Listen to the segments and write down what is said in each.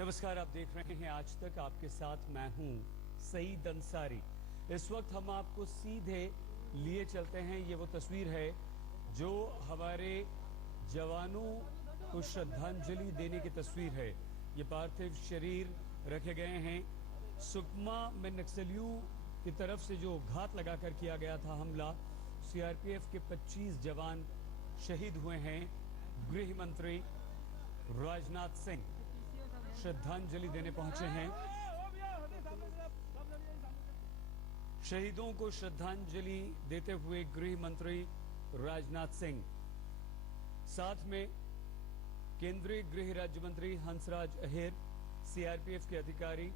नमस्कार, आप देख रहे हैं आज तक। आपके साथ मैं हूं सईद अंसारी। इस वक्त हम आपको सीधे लिए चलते हैं। ये वो तस्वीर है जो हमारे जवानों को श्रद्धांजलि देने की तस्वीर है। ये पार्थिव शरीर रखे गए हैं। सुकमा में नक्सलियों की तरफ से जो घात लगाकर किया गया था हमला, सीआरपीएफ के 25 जवान शहीद हुए हैं। गृह मंत्री राजनाथ सिंह श्रद्धांजलि देने पहुंचे हैं। शहीदों को श्रद्धांजलि देते हुए गृह मंत्री राजनाथ सिंह, साथ में केंद्रीय गृह राज्य मंत्री हंसराज अहीर, सीआरपीएफ के अधिकारी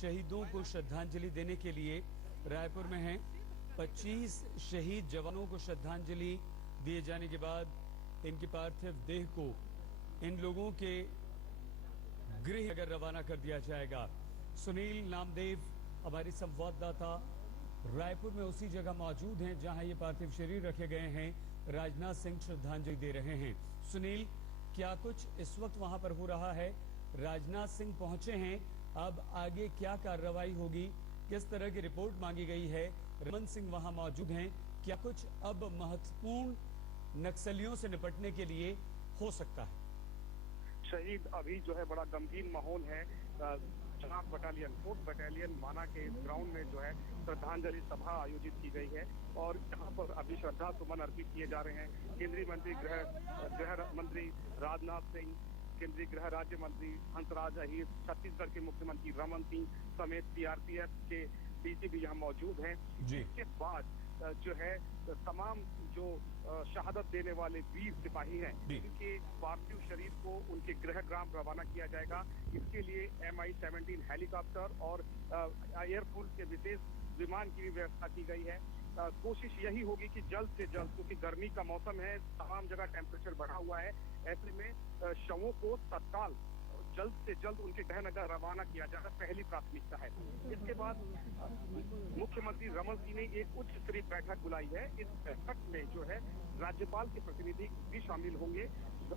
शहीदों को श्रद्धांजलि देने के लिए रायपुर में हैं। 25 शहीद जवानों को श्रद्धांजलि दिए जाने के बाद इनकी पार्थिव देह को इन लोगों के गृह अगर रवाना कर दिया जाएगा। सुनील नामदेव हमारे संवाददाता रायपुर में उसी जगह मौजूद हैं जहां ये पार्थिव शरीर रखे गए हैं। राजनाथ सिंह श्रद्धांजलि दे रहे हैं। सुनील, क्या कुछ इस वक्त वहां पर हो रहा है? राजनाथ सिंह पहुंचे हैं, अब आगे क्या कार्रवाई होगी? किस तरह की रिपोर्ट मांगी गई है? रमन सिंह वहां मौजूद हैं। क्या कुछ अब महत्वपूर्ण नक्सलियों से निपटने के लिए हो सकता है? शहीद अभी जो है बड़ा गंभीर माहौल है। चनाक बटालियन, 4th बटालियन माना के ग्राउंड में जो है श्रद्धांजलि सभा आयोजित की गई है और यहाँ पर अभी श्रद्धा सुमन अर्पित किए जा रहे हैं। केंद्रीय मंत्री गृह मंत्री राजनाथ सिंह, केंद्रीय गृह राज्य मंत्री हंसराज अहीर, छत्तीसगढ़ के मुख्यमंत्री रमन सिंह समेत सीआरपीएफ के डीजी भी यहाँ मौजूद हैं। इसके बाद जो है तमाम जो शहादत देने वाले वीर सिपाही हैं, इनके पार्थिव शरीर को उनके गृह ग्राम रवाना किया जाएगा। इसके लिए MI-17 हेलीकॉप्टर और एयरफोर्स के विशेष विमान की भी व्यवस्था की गई है। कोशिश यही होगी कि जल्द से जल्द, क्योंकि गर्मी का मौसम है, तमाम जगह टेम्परेचर बढ़ा हुआ है, ऐसे में शवों को तत्काल जल्द से जल्द उनके गृह नगर रवाना किया जाना पहली प्राथमिकता है। इसके बाद मुख्यमंत्री रमन सिंह ने एक उच्च स्तरीय बैठक बुलाई है। इस बैठक में जो है राज्यपाल के प्रतिनिधि भी शामिल होंगे।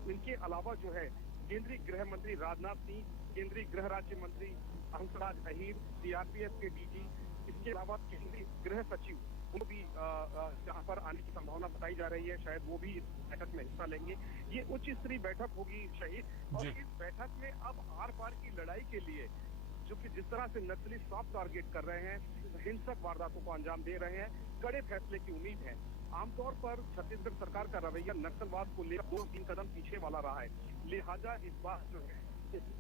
इनके अलावा जो है केंद्रीय गृह मंत्री राजनाथ सिंह, केंद्रीय गृह राज्य मंत्री हंसराज अहीर, सीआरपीएफ के डीजी, इसके अलावा केंद्रीय गृह सचिव, वो भी यहाँ पर आने की संभावना बताई जा रही है। शायद वो भी इस बैठक में हिस्सा लेंगे। ये उच्च स्तरीय बैठक होगी शहीद। और इस बैठक में अब आर पार की लड़ाई के लिए, जो कि जिस तरह से नक्सली सॉफ्ट टारगेट कर रहे हैं, हिंसक वारदातों को अंजाम दे रहे हैं, कड़े फैसले की उम्मीद है। आमतौर पर छत्तीसगढ़ सरकार का रवैया नक्सलवाद को लेकर 2-3 कदम पीछे वाला रहा है। लिहाजा इस बार जो है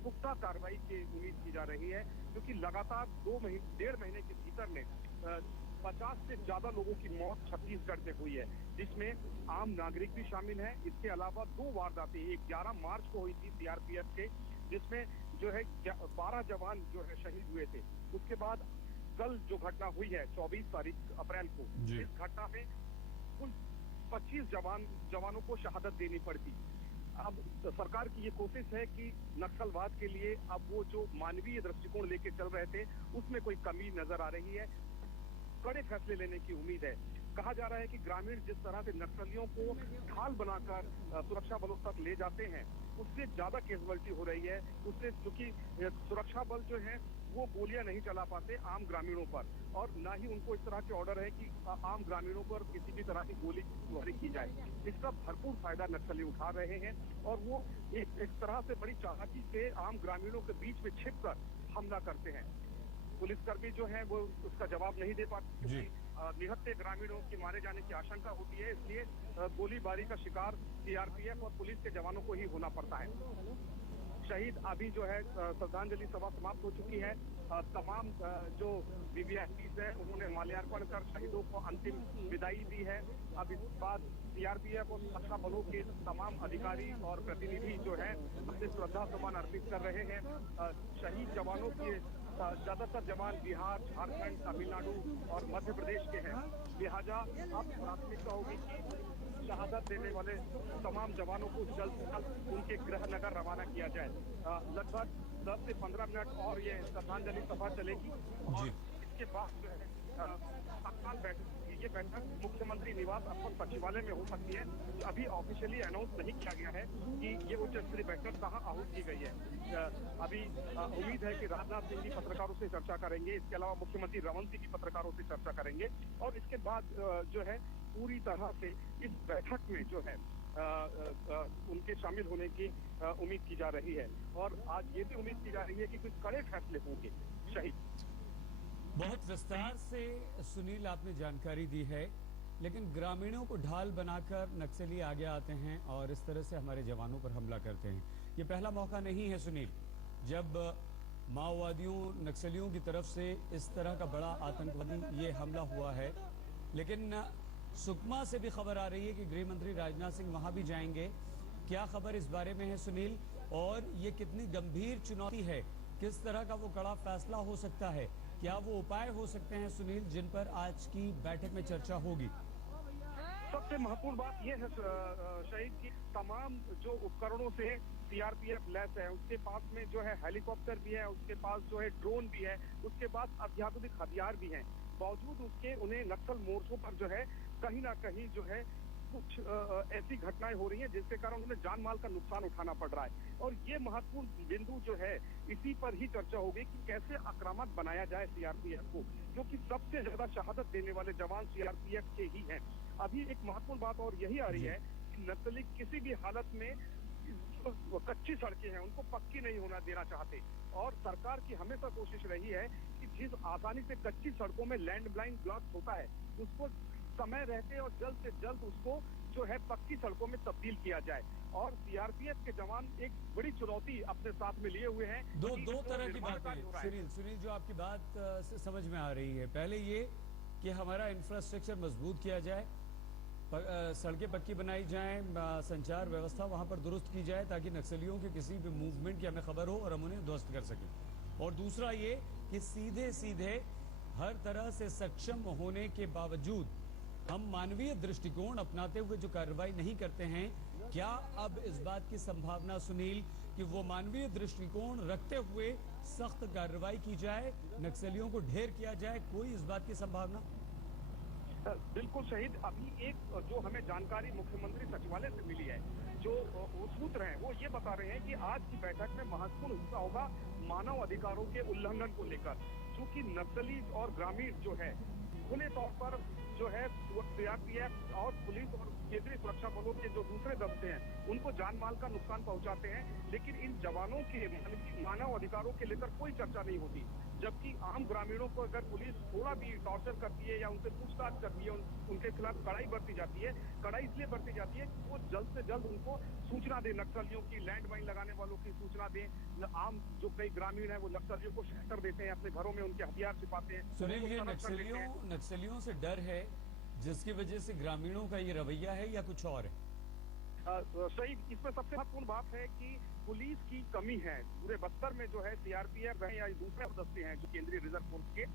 पुख्ता कार्रवाई की उम्मीद की जा रही है, क्योंकि लगातार 1.5 महीने के भीतर में 50 से ज्यादा लोगों की मौत छत्तीसगढ़ में हुई है, जिसमें आम नागरिक भी शामिल हैं। इसके अलावा 2 वारदातें, एक 11 मार्च को हुई थी सीआरपीएफ के, जिसमें जो है 12 जवान जो है शहीद हुए थे। उसके बाद कल जो घटना हुई है 24 अप्रैल को, इस घटना में कुल 25 जवानों को शहादत देनी पड़ती। अब सरकार की ये कोशिश है कि नक्सलवाद के लिए अब वो जो मानवीय दृष्टिकोण लेके चल रहे थे, उसमें कोई कमी नजर आ रही है। कड़े फैसले लेने की उम्मीद है। कहा जा रहा है कि ग्रामीण जिस तरह से नक्सलियों को ढाल बनाकर सुरक्षा बलों तक ले जाते हैं, उससे ज्यादा कैजुअल्टी हो रही है। उससे क्योंकि सुरक्षा बल जो है वो गोलियां नहीं चला पाते आम ग्रामीणों पर, और ना ही उनको इस तरह के ऑर्डर है कि आम ग्रामीणों पर किसी भी तरह की गोलीबारी की जाए। इसका भरपूर फायदा नक्सली उठा रहे हैं और वो एक तरह से बड़ी चालाकी से आम ग्रामीणों के बीच में छिपकर हमला करते हैं। पुलिसकर्मी जो है वो उसका जवाब नहीं दे पाते, क्योंकि निहत्थे ग्रामीणों की मारे जाने की आशंका होती है। इसलिए गोलीबारी का शिकार सीआरपीएफ और पुलिस के जवानों को ही होना पड़ता है। शहीद अभी जो है श्रद्धांजलि सभा समाप्त हो चुकी है। तमाम जो वीवीआईपी है उन्होंने माल्यार्पण कर शहीदों को अंतिम विदाई दी है। अब इस बाद सीआरपीएफ और सुरक्षा बलों के तमाम अधिकारी और प्रतिनिधि जो है अपने श्रद्धा सुमन अर्पित कर रहे हैं। शहीद जवानों के ज्यादातर जवान बिहार, झारखंड, तमिलनाडु और मध्य प्रदेश के हैं। लिहाजा अब प्राथमिकता होगी कि शहादत देने वाले तमाम जवानों को जल्द से जल्द उनके गृह नगर रवाना किया जाए। लगभग 10 से 15 मिनट और ये श्रद्धांजलि सभा चलेगी और इसके बाद जो है तत्काल बैठक ये बैठक मुख्यमंत्री निवास अथवा सचिवालय में हो सकती है। अभी ऑफिशियली अनाउंस नहीं किया गया है कि ये उच्च स्तरीय बैठक कहाँ आहूत की गई है। अभी उम्मीद है कि राजनाथ सिंह भी पत्रकारों से चर्चा करेंगे, इसके अलावा मुख्यमंत्री रमन सिंह भी पत्रकारों से चर्चा करेंगे और इसके बाद जो है पूरी तरह से इस बैठक में जो है उनके शामिल होने की उम्मीद की जा रही है और आज ये भी उम्मीद की जा रही है कि कुछ कड़े फैसले होंगे। शहीद बहुत विस्तार से सुनील आपने जानकारी दी है, लेकिन ग्रामीणों को ढाल बनाकर नक्सली आगे आते हैं और इस तरह से हमारे जवानों पर हमला करते हैं। ये पहला मौका नहीं है सुनील जब माओवादियों नक्सलियों की तरफ से इस तरह का बड़ा आतंकवादी ये हमला हुआ है। लेकिन सुकमा से भी खबर आ रही है कि गृह मंत्री राजनाथ सिंह वहां भी जाएंगे। क्या खबर इस बारे में है सुनील, और ये कितनी गंभीर चुनौती है, किस तरह का वो कड़ा फैसला हो सकता है, क्या वो उपाय हो सकते हैं सुनील जिन पर आज की बैठक में चर्चा होगी? सबसे महत्वपूर्ण बात यह है शहीद की तमाम जो उपकरणों से सीआरपीएफ लैस है, उसके पास में जो है हेलीकॉप्टर भी है, उसके पास जो है ड्रोन भी है, उसके पास अत्याधुनिक हथियार भी हैं। बावजूद उसके उन्हें नक्सल मोर्चों पर जो है कहीं ना कहीं जो है कुछ ऐसी घटनाएं हो रही हैं जिसके कारण उन्हें जान माल का नुकसान उठाना पड़ रहा है और ये महत्वपूर्ण बिंदु जो है इसी पर ही चर्चा होगी कि कैसे आक्रामक बनाया जाए सीआरपीएफ को, क्योंकि सबसे ज्यादा शहादत देने वाले जवान सीआरपीएफ के ही हैं। अभी एक महत्वपूर्ण बात और यही आ रही है कि नक्सली किसी भी हालत में कच्ची सड़कें हैं उनको पक्की नहीं होना देना चाहते और सरकार की हमेशा कोशिश रही है कि जिस आसानी से कच्ची सड़कों में लैंडलाइन ब्लॉक होता है उसको समय रहते और जल्द से जल्द उसको जो है पक्की सड़कों में तब्दील किया जाए और सीआरपीएफ के जवान एक बड़ी चुनौती अपने साथ में लिए हुए हैं। दो तरह की बातें सुनील जो आपकी बात से समझ में आ रही है। पहले ये कि हमारा इंफ्रास्ट्रक्चर मजबूत किया जाए, सड़कें पक्की बनाई जाएं, संचार व्यवस्था वहां पर दुरुस्त की जाए ताकि नक्सलियों के किसी भी मूवमेंट की हमें खबर हो और हम उन्हें ध्वस्त कर सकें। और दूसरा ये कि सीधे सीधे हर तरह से सक्षम होने के बावजूद हम मानवीय दृष्टिकोण अपनाते हुए जो कार्रवाई नहीं करते हैं, क्या अब इस बात की संभावना सुनील कि वो मानवीय दृष्टिकोण रखते हुए सख्त कार्रवाई की जाए, नक्सलियों को ढेर किया जाए, कोई इस बात की संभावना? बिल्कुल शहीद, अभी एक जो हमें जानकारी मुख्यमंत्री सचिवालय से मिली है, जो वो सूत्र हैं वो ये बता रहे हैं कि आज की बैठक में महत्वपूर्ण हिस्सा होगा मानव अधिकारों के उल्लंघन को लेकर, क्योंकि नक्सली और ग्रामीण जो है खुले तौर पर जो है सीआरपीएफ और पुलिस और केंद्रीय सुरक्षा बलों के जो दूसरे दस्ते हैं उनको जान माल का नुकसान पहुंचाते हैं, लेकिन इन जवानों के मानव अधिकारों के लेकर कोई चर्चा नहीं होती। जबकि आम ग्रामीणों को अगर पुलिस थोड़ा भी टॉर्चर करती है या उनसे पूछताछ करती है, उनके खिलाफ कड़ाई बरती जाती है। कड़ाई इसलिए बरती जाती है कि वो जल्द से जल्द उनको सूचना दे, नक्सलियों की, लैंड माइन लगाने वालों की सूचना दे। आम जो कई ग्रामीण है वो नक्सलियों को शेल्टर देते हैं, अपने घरों में उनके हथियार छिपाते हैं। सुनील, ये नक्सलियों से डर है जिसकी वजह से ग्रामीणों का ये रवैया है या कुछ और है? सही, इसमें सबसे महत्वपूर्ण बात है कि पुलिस की कमी है। पूरे बस्तर में जो है सीआरपीएफ है या दूसरे दस्ते हैं जो केंद्रीय रिजर्व फोर्स के,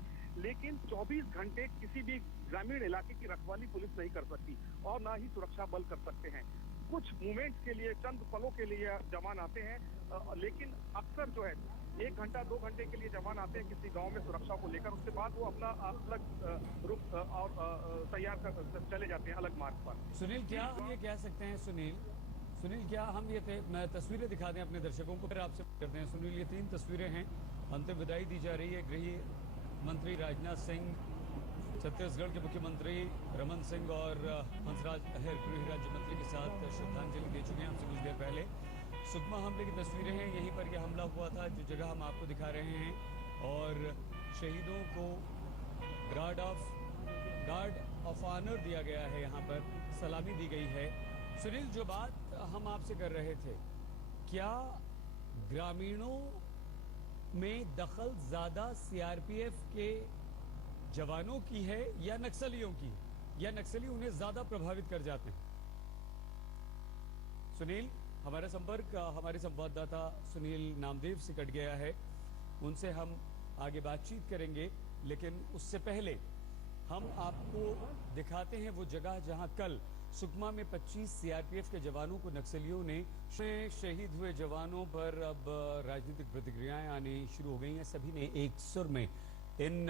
लेकिन 24 घंटे किसी भी ग्रामीण इलाके की रखवाली पुलिस नहीं कर सकती और ना ही सुरक्षा बल कर सकते हैं। कुछ मूवमेंट्स के लिए, चंद पलों के लिए जवान आते हैं, लेकिन अक्सर जो है 1 घंटा 2 घंटे के लिए जवान आते हैं किसी गांव में सुरक्षा को लेकर, उसके बाद वो अपना अलग रुख और तैयार कर चले जाते हैं अलग मार्ग पर। सुनील, क्या हम ये कह सकते हैं सुनील क्या हम ये तस्वीरें दिखा दें अपने दर्शकों को, फिर आपसे करते हैं। सुनील, ये 3 तस्वीरें हैं, अंतिम विदाई दी जा रही है। गृह मंत्री राजनाथ सिंह, छत्तीसगढ़ के मुख्यमंत्री रमन सिंह और हंसराज अहीर गृह राज्य मंत्री के साथ श्रद्धांजलि दे चुके हैं हमसे कुछ देर पहले। सुकमा हमले की तस्वीरें हैं, यहीं पर यह हमला हुआ था जो जगह हम आपको दिखा रहे हैं, और शहीदों को गार्ड ऑफ ऑनर दिया गया है, यहाँ पर सलामी दी गई है। सुनील, जो बात हम आपसे कर रहे थे, क्या ग्रामीणों में दखल ज्यादा सीआरपीएफ के जवानों की है या नक्सलियों की, या नक्सली उन्हें ज्यादा प्रभावित कर जाते हैं? सुनील, हमारा संपर्क हमारे संवाददाता सुनील नामदेव से कट गया है, उनसे हम आगे बातचीत करेंगे, लेकिन उससे पहले हम आपको दिखाते हैं वो जगह जहां कल सुकमा में 25 सीआरपीएफ के जवानों को नक्सलियों ने शहीद हुए जवानों पर अब राजनीतिक प्रतिक्रियाएं आनी शुरू हो गई हैं। सभी ने एक सुर में इन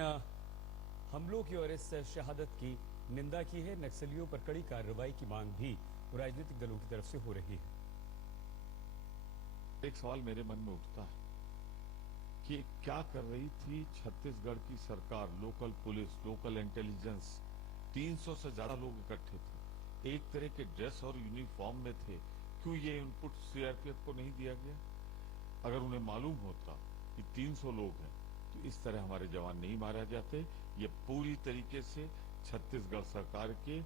हमलों की और इस शहादत की निंदा की है। नक्सलियों पर कड़ी कार्रवाई की मांग भी राजनीतिक दलों की तरफ से हो रही है। एक सवाल मेरे मन में उठता है कि क्या कर रही थी छत्तीसगढ़ की सरकार, लोकल पुलिस, लोकल इंटेलिजेंस। 300 से ज्यादा लोग इकट्ठे थे, एक तरह के ड्रेस और यूनिफॉर्म में थे। क्यों ये इनपुट सीआरपीएफ को नहीं दिया गया? अगर उन्हें मालूम होता कि 300 लोग हैं तो इस तरह हमारे जवान नहीं मारे जाते। ये पूरी तरीके से छत्तीसगढ़ सरकार के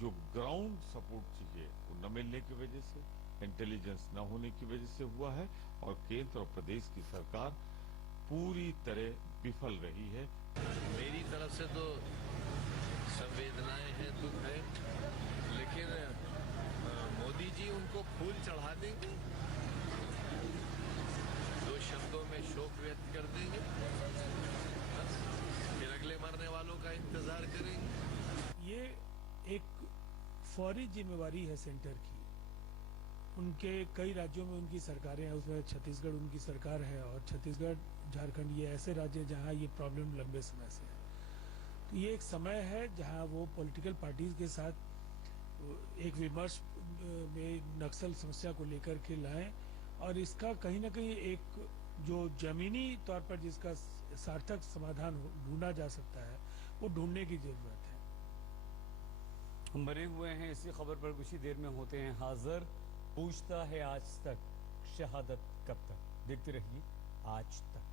जो ग्राउंड सपोर्ट चाहिए वो न मिलने की वजह से, इंटेलिजेंस न होने की वजह से हुआ है। और केंद्र और प्रदेश की सरकार पूरी तरह विफल रही है। मेरी तरफ से तो संवेदनाएं हैं, दुख है, लेकिन मोदी जी उनको फूल चढ़ा देंगे, 2 शब्दों में शोक व्यक्त कर देंगे, फिर अगले मरने वालों का इंतजार करेंगे। ये एक फौरी जिम्मेवारी है सेंटर की। उनके कई राज्यों में उनकी सरकारें हैं, उसमें छत्तीसगढ़ उनकी सरकार है, और छत्तीसगढ़, झारखंड ये ऐसे राज्य हैं जहां ये प्रॉब्लम लंबे समय से है। तो ये एक समय है जहां वो पॉलिटिकल पार्टीज के साथ एक विमर्श में नक्सल समस्या को लेकर के लाएं, और इसका कहीं ना कहीं एक जो जमीनी तौर पर जिसका सार्थक समाधान ढूंढा जा सकता है वो ढूंढने की जरूरत है। हम बने हुए हैं इसी खबर पर, कुछ ही देर में होते हैं हाजिर। पूछता है आज तक, शहादत कब तक? देखते रहिए आज तक।